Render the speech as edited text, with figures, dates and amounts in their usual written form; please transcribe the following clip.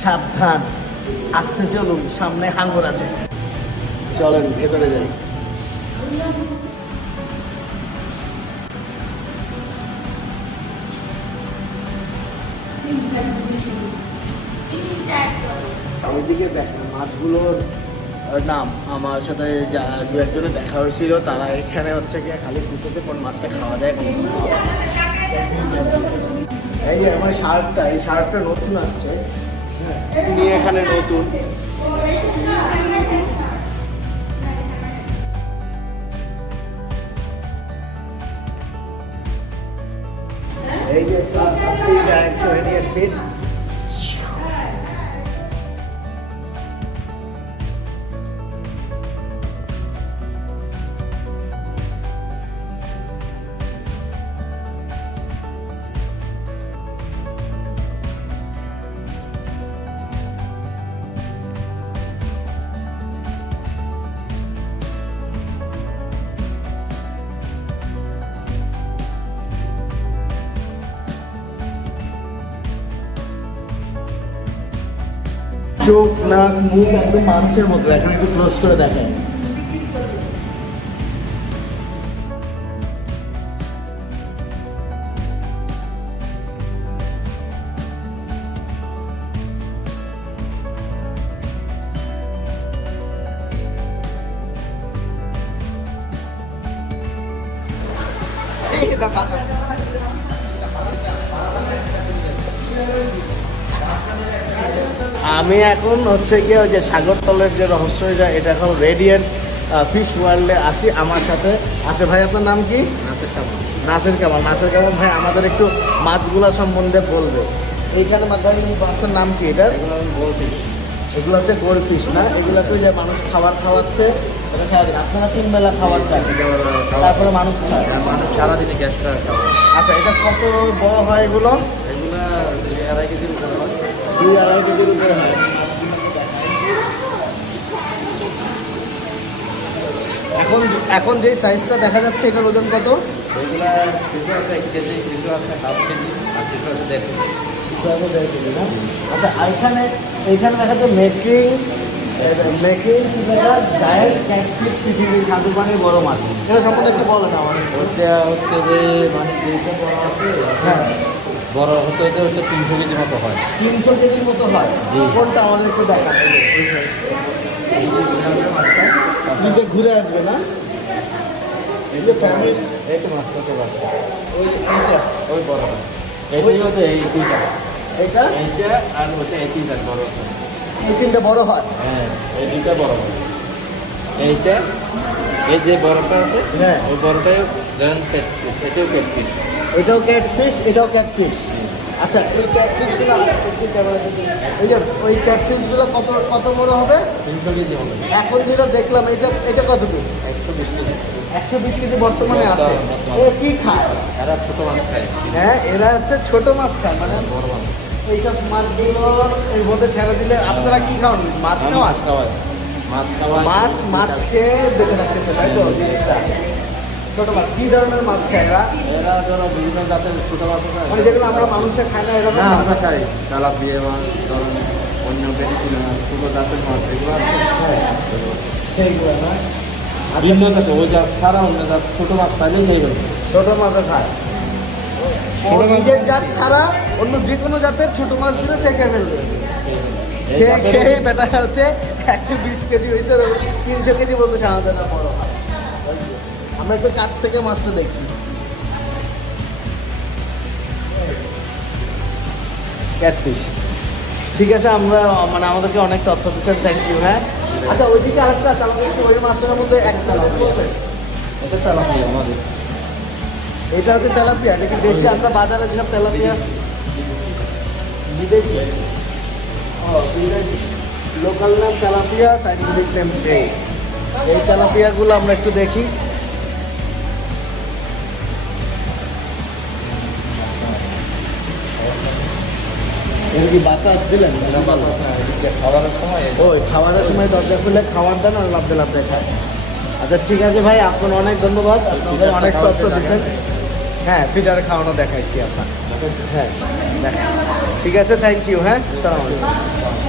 সাবধান, আসতে চলুন, সামনে হাঙর আছে। চলেন ভেতরে যাই। এইদিকে দেখেন মাছগুলোর নাম, আমার সাথে দু একজনে দেখা হয়েছিল, তারা এখানে হচ্ছে গিয়ে খালি পুষেছে কোন মাছটা খাওয়া যায়। এই যে আমার শার্টটা, এই শার্টটা নতুন আসছে, নিয়ে এখানে নতুন। এই যে 100 পিস। চোখ, নাক, মুখ একদম মানুষের মতো, এখন একটু ক্লোজ করে দেখায়। আমি এখন হচ্ছে গিয়ে ওই যে সাগরতলের যে রহস্য, এটা এখন রেডিয়েন্ট ফিশ ওয়ার্ল্ডে আসি। আমার সাথে আছে ভাই, আপনার নাম কি? নাসির কামাল। নাসির কামাল ভাই আমাদের একটু মাছগুলা সম্বন্ধে বলবে। এইখানে মাছের নাম কি? এটা এগুলো হচ্ছে গোল্ড ফিশ না? এগুলো তো যে মানুষ খাবার খাওয়াচ্ছে, এটা সারাদিন আপনারা 3 বেলা খাবার খান, তারপরে মানুষ খায়, মানুষ সারাদিনে গ্যাস খায়। আচ্ছা, এটা কত বড় হয় এগুলো? এগুলা 2.5 কেজির উপরে হয়। 2-2.5 কেজির উপরে হয়। এখন এখন যে সাইজটা দেখা যাচ্ছে এটার ওজন কত? এগুলা কিছু আছে 1 কেজি, কিছু আছে 1/2 কেজি, আর কিছু আছে 1.5 কেজি। আচ্ছা, এইখানে দেখা যাচ্ছে মেকিং জায়ান্ট ক্যাটফিশ, পৃথিবীর স্বাদু পানির বড় মাছ। এটা সম্বন্ধে একটু বলেন আমাদের। ওটা হচ্ছে যে মানে যেটা বড় আছে, হ্যাঁ, বড় হতে হতে 300 কেজির মতো হয়। 300 কেজির মতো হয়। কোনটা আমাদের একটু দেখান। নিজে ঘুরে আসবে না? এই যে ফ্যামিলি, এই তো মাছটা তো আছে। ওই বড় হয়। এটাই হচ্ছে এই দুইটা। এটা এইটা আর ওটা এই তিনটা বড় হয়। এই তিনটা বড় হয়। হ্যাঁ, এই দুইটা বড় হয়। এইটা, এই যে বড়টা আছে, হ্যাঁ, ওই বড়টাই ধরেন ক্যাটফিশ, এটাও ক্যাটফিশ। এটাও ক্যাটফিশ, এটাও ক্যাটফিশ। আচ্ছা, এই ক্যাটফিশগুলো এই যে ওই ক্যাটফিশগুলো কত কত বড় হবে? 300 কেজি হবে। এখন যেটা দেখলাম এটা এটা কত পিস? 120 কেজি। 120 কেজি বর্তমানে আছে। ও কি খায়? এরা ছোট মাছ খায়। হ্যাঁ, এরা হচ্ছে ছোট মাছ খায়, মানে বড় মাছ। এইসব মাছগুলো এর মধ্যে ছেড়ে দিলে আপনারা কি খাওয়ান? মাছ খাওয়ান? মাছ খাওয়ায়। মাছ খাওয়ায়। মাছ খেয়ে বেঁচে থাকতেছে, তাই তো? জিনিসটা ছোট মাছ কি ধরনের মাছ খায় এরা? এরা ধরো বিভিন্ন জাতের ছোট মাছ আছে। মানে যেগুলো আমরা মানুষে খাই না, এরকম না, মাছ আমরা খাই। তেলাপিয়া মাছ, ধরুন অন্য বেশি মাছ, ছোট জাতের মাছ এগুলো আছে। সেইগুলো না? ভিন্ন জাতের ওই জাত ছাড়া অন্য জাত ছোট মাছ চাইলেই নেই বলবে। ছোট মাছও খায়। ছোট মাছ নিজের জাত ছাড়া অন্য যে কোনো জাতের ছোট মাছ দিলে সে খেয়ে ফেলবে। খেয়ে খেয়ে বেটা হচ্ছে 120 কেজি হয়েছে, 300 কেজি বলতে সামাতে না বড়। আমরা একটু কাছ থেকে মাছটা দেখি। ক্যাটফিশ, ঠিক আছে। আমরা মানে আমাদেরকে অনেক তথ্য দিচ্ছেন, থ্যাংক ইউ। হ্যাঁ, আচ্ছা, ওইদিকে আরেকটা আছে, আমাদের একটু ওই মাছটার মধ্যে একটা এটা তেলাপিয়া আমাদের। এটা হচ্ছে তেলাপিয়া। এটা কি দেশি? আমরা বাজারে যেসব তেলাপিয়া বিদেশি, লোকাল নাম তেলাপিয়া, সাইন্টিফিক নেম গ্রে। এই তেলাপিয়াগুলো আমরা একটু দেখি। এর কি বাতাস দিলেন? খাবারের সময় ওই খাওয়ারের সময় দরজা খুলে খাবার দেন আর লাভতে লাভতে খায়। আচ্ছা, ঠিক আছে ভাই, আপনার অনেক ধন্যবাদ, আপনাদের অনেক তথ্য দিচ্ছেন। হ্যাঁ ফিডার খাওয়ানো দেখাইছি আপনার। হ্যাঁ দেখাইছি। ঠিক আছে, থ্যাংক ইউ। হ্যাঁ, আসসালামু আলাইকুম।